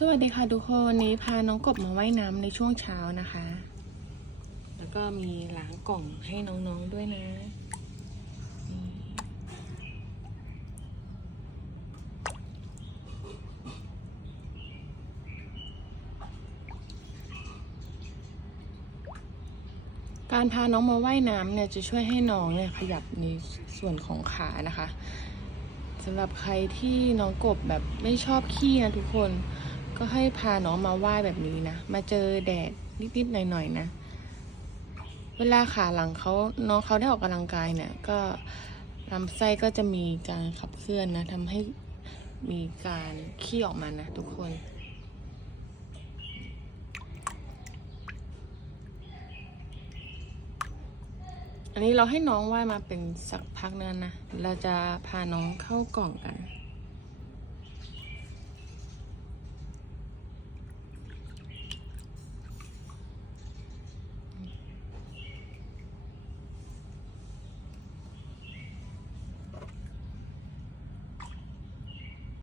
สวัสดีค่ะทุกคนวันนี้พาน้องกบมาว่ายน้ำในช่วงเช้านะคะ แล้วก็มีล้างกล่องให้น้องๆด้วยนะการพาน้องมาว่ายน้ำเนี่ยจะช่วยให้น้องเนี่ยขยับในส่วนของขานะคะสำหรับใครที่น้องกบแบบไม่ชอบขี้นะทุกคน ก็ให้พาน้องมาว่ายแบบนี้นะ มาเจอแดดนิดๆหน่อยๆนะ เวลาขาหลังเขาน้องเขาได้ออกกำลังกายเนี่ย ก็ลำไส้ก็จะมีการขับเคลื่อนนะทำให้มีการขี้ออกมานะทุกคน อันนี้เราให้น้องว่ายมาเป็นสักพักนึงนะ เราจะพาน้องเข้ากล่องกัน